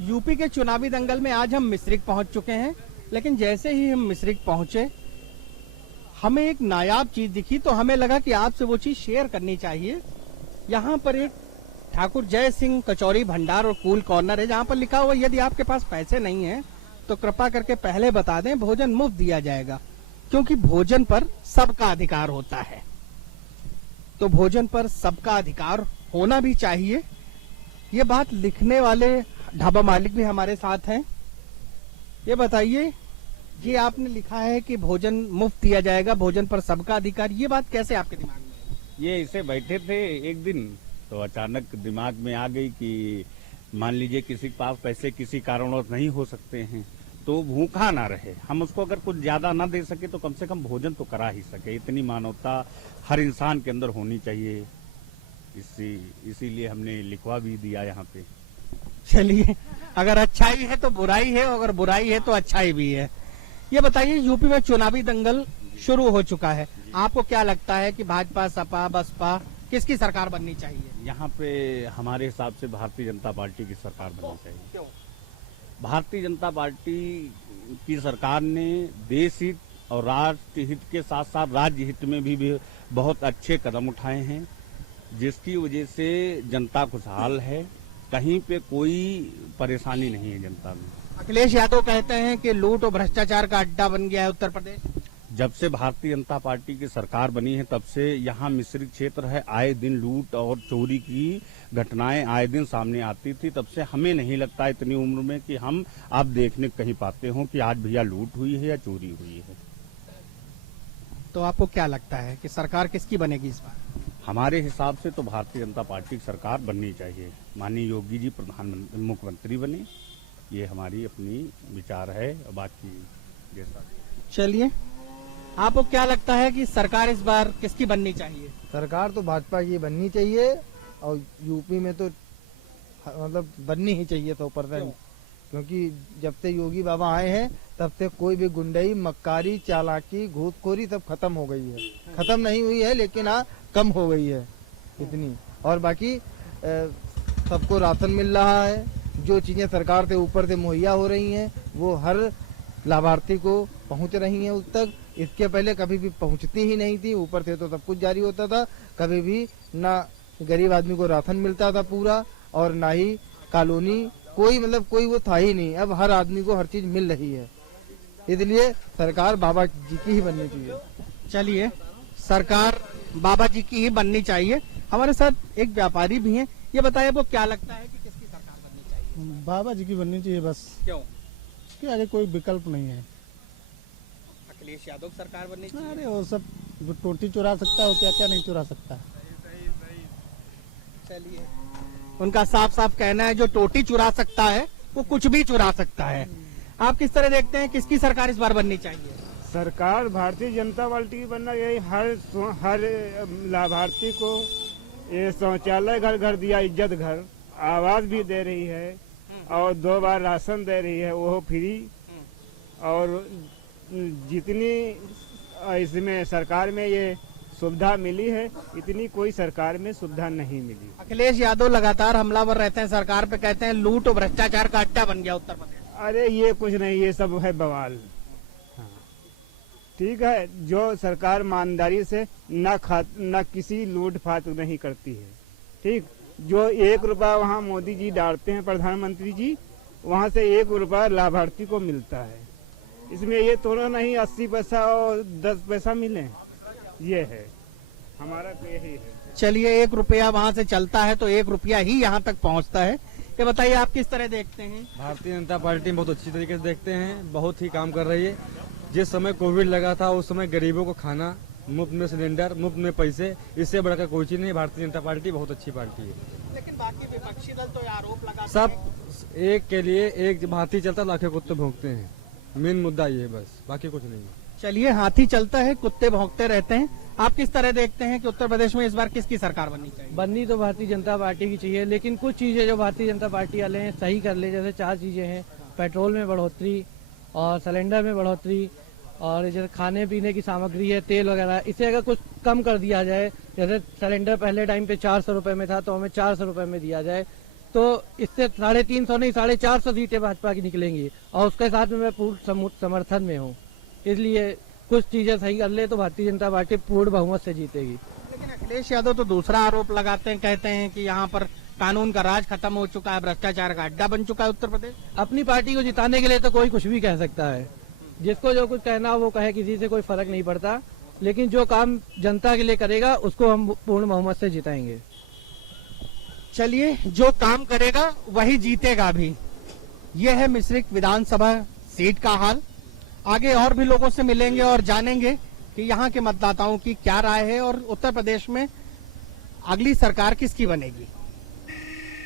UP के चुनावी दंगल में आज हम मिश्रिक पहुंच चुके हैं, लेकिन जैसे ही हम मिश्रिक पहुंचे हमें एक नायाब चीज दिखी तो हमें लगा कि आपसे वो चीज शेयर करनी चाहिए। यहाँ पर एक ठाकुर जय सिंह कचौरी भंडार और कूल कॉर्नर है, जहाँ पर लिखा हुआ यदि आपके पास पैसे नहीं है तो कृपा करके पहले बता दें, भोजन मुफ्त दिया जाएगा, क्योंकि भोजन पर सबका अधिकार होता है। तो भोजन पर सबका अधिकार होना भी चाहिए। ये बात लिखने वाले ढाबा मालिक भी हमारे साथ हैं। ये बताइए, ये आपने लिखा है कि भोजन मुफ्त दिया जाएगा, भोजन पर सबका अधिकार, ये बात कैसे आपके दिमाग में आई? ये इसे बैठे थे एक दिन तो अचानक दिमाग में आ गई कि मान लीजिए किसी के पास पैसे किसी कारणवश नहीं हो सकते हैं तो भूखा ना रहे, हम उसको अगर कुछ ज्यादा ना दे सके तो कम से कम भोजन तो करा ही सके। इतनी मानवता हर इंसान के अंदर होनी चाहिए, इसीलिए हमने लिखवा भी दिया यहाँ पे। चलिए, अगर अच्छाई है तो बुराई है, अगर बुराई है तो अच्छाई भी है। ये बताइए, यूपी में चुनावी दंगल शुरू हो चुका है, आपको क्या लगता है कि भाजपा, सपा, बसपा किसकी सरकार बननी चाहिए? यहाँ पे हमारे हिसाब से भारतीय जनता पार्टी की सरकार बननी चाहिए। क्यों? भारतीय जनता पार्टी की सरकार ने देश हित और राष्ट्र हित के साथ साथ राज्य हित में भी बहुत अच्छे कदम उठाए हैं, जिसकी वजह से जनता खुशहाल है, कहीं पे कोई परेशानी नहीं है जनता में। अखिलेश यादव कहते हैं कि लूट और भ्रष्टाचार का अड्डा बन गया है उत्तर प्रदेश। जब से भारतीय जनता पार्टी की सरकार बनी है तब से यहाँ मिश्रित क्षेत्र है, आए दिन लूट और चोरी की घटनाएं आए दिन सामने आती थी। तब से हमें नहीं लगता इतनी उम्र में कि हम आप देखने कहीं पाते हो कि आज भैया लूट हुई है या चोरी हुई है। तो आपको क्या लगता है कि सरकार किसकी बनेगी इस बार? हमारे हिसाब से तो भारतीय जनता पार्टी की सरकार बननी चाहिए, माननीय योगी जी प्रधानमंत्री मुख्यमंत्री बने, ये हमारी अपनी विचार है। बाकी जैसा चलिए, आपको क्या लगता है कि सरकार इस बार किसकी बननी चाहिए? सरकार तो भाजपा की बननी चाहिए और यूपी में तो मतलब बननी ही चाहिए 100%, क्योंकि जब से योगी बाबा आए हैं तब से कोई भी गुंडई, मक्कारी, चालाकी, घूसखोरी सब खत्म हो गई है। खत्म नहीं हुई है लेकिन हाँ कम हो गई है इतनी। और बाकी सबको राशन मिल रहा है, जो चीजें सरकार से ऊपर से मुहैया हो रही हैं वो हर लाभार्थी को पहुंच रही हैं उस तक। इसके पहले कभी भी पहुंचती ही नहीं थी, ऊपर से तो सब कुछ जारी होता था, कभी भी ना गरीब आदमी को राशन मिलता था पूरा और ना ही कॉलोनी, कोई मतलब कोई वो था ही नहीं। अब हर आदमी को हर चीज मिल रही है, इसलिए सरकार बाबा जी की ही बननी चाहिए। चलिए, सरकार बाबा जी की ही बननी चाहिए। हमारे साथ एक व्यापारी भी हैं, ये बताइए वो क्या लगता है कि किसकी सरकार बननी चाहिए? बाबा जी की बननी चाहिए बस, क्यों? इसके आगे कोई विकल्प नहीं है। अखिलेश यादव सरकार बननी चाहिए। अरे वो सब टोटी चुरा सकता है, वो क्या क्या नहीं चुरा सकता। चलिए, उनका साफ साफ कहना है जो टोटी चुरा सकता है वो कुछ भी चुरा सकता है। आप किस तरह देखते हैं किसकी सरकार इस बार बननी चाहिए? सरकार भारतीय जनता पार्टी की बनना, यही हर लाभार्थी को ये शौचालय घर घर दिया, इज्जत घर, आवास भी दे रही है और 2 बार राशन दे रही है वो फ्री। और जितनी इसमें सरकार में ये सुविधा मिली है इतनी कोई सरकार में सुविधा नहीं मिली। अखिलेश यादव लगातार हमलावर रहते हैं सरकार पे, कहते हैं लूट और भ्रष्टाचार का अड्डा बन गया उत्तर प्रदेश। अरे ये कुछ नहीं, ये सब है बवाल। हाँ। ठीक है, जो सरकार ईमानदारी से न किसी लूट फाट नहीं करती है, ठीक, जो 1 रुपया वहाँ मोदी जी डालते हैं, प्रधानमंत्री जी, वहाँ से 1 रुपया लाभार्थी को मिलता है। इसमें ये थोड़ा नहीं 80 पैसा और 10 पैसा मिले, ये है हमारा तो यही है। चलिए, 1 रुपया वहाँ से चलता है तो 1 रुपया ही यहाँ तक पहुँचता है। ये बताइए आप किस तरह देखते हैं? भारतीय जनता पार्टी बहुत अच्छी तरीके से देखते हैं, बहुत ही काम कर रही है। जिस समय कोविड लगा था उस समय गरीबों को खाना मुफ्त में, सिलेंडर मुफ्त में, पैसे, इससे बढ़कर कोई चीज नहीं। भारतीय जनता पार्टी बहुत अच्छी पार्टी है। लेकिन बाकी विपक्षी दल तो आरोप लगाते सब एक के लिए एक हाथी चलता लाखों कुत्ते भोंकते हैं, मेन मुद्दा ये है बस, बाकी कुछ नहीं है। चलिए, हाथी चलता है कुत्ते भौंकते रहते हैं। आप किस तरह देखते हैं कि उत्तर प्रदेश में इस बार किसकी सरकार बननी चाहिए? बननी तो भारतीय जनता पार्टी की चाहिए, लेकिन कुछ चीजें जो भारतीय जनता पार्टी वाले हैं सही कर ले। जैसे 4 चीजें हैं, पेट्रोल में बढ़ोतरी और सिलेंडर में बढ़ोतरी और जैसे खाने पीने की सामग्री है, तेल वगैरह, इसे अगर कुछ कम कर दिया जाए, जैसे सिलेंडर पहले टाइम पे 400 रुपए में था तो हमें 400 रुपए में दिया जाए, तो इससे 350 नहीं 450 सीटें भाजपा की निकलेंगी और उसके साथ में मैं पूर्ण समर्थन में हूँ। इसलिए कुछ चीजें सही कर ले तो भारतीय जनता पार्टी पूर्ण बहुमत से जीतेगी। लेकिन अखिलेश यादव तो दूसरा आरोप लगाते हैं, कहते हैं कि यहाँ पर कानून का राज खत्म हो चुका है, भ्रष्टाचार का अड्डा बन चुका है उत्तर प्रदेश। अपनी पार्टी को जिताने के लिए तो कोई कुछ भी कह सकता है, जिसको जो कुछ कहना हो वो कहे, किसी से कोई फर्क नहीं पड़ता। लेकिन जो काम जनता के लिए करेगा उसको हम पूर्ण बहुमत से जिताएंगे। चलिए, जो काम करेगा वही जीतेगा भी। यह है मिश्रिख विधानसभा सीट का हाल। आगे और भी लोगों से मिलेंगे और जानेंगे कि यहाँ के मतदाताओं की क्या राय है और उत्तर प्रदेश में अगली सरकार किसकी बनेगी।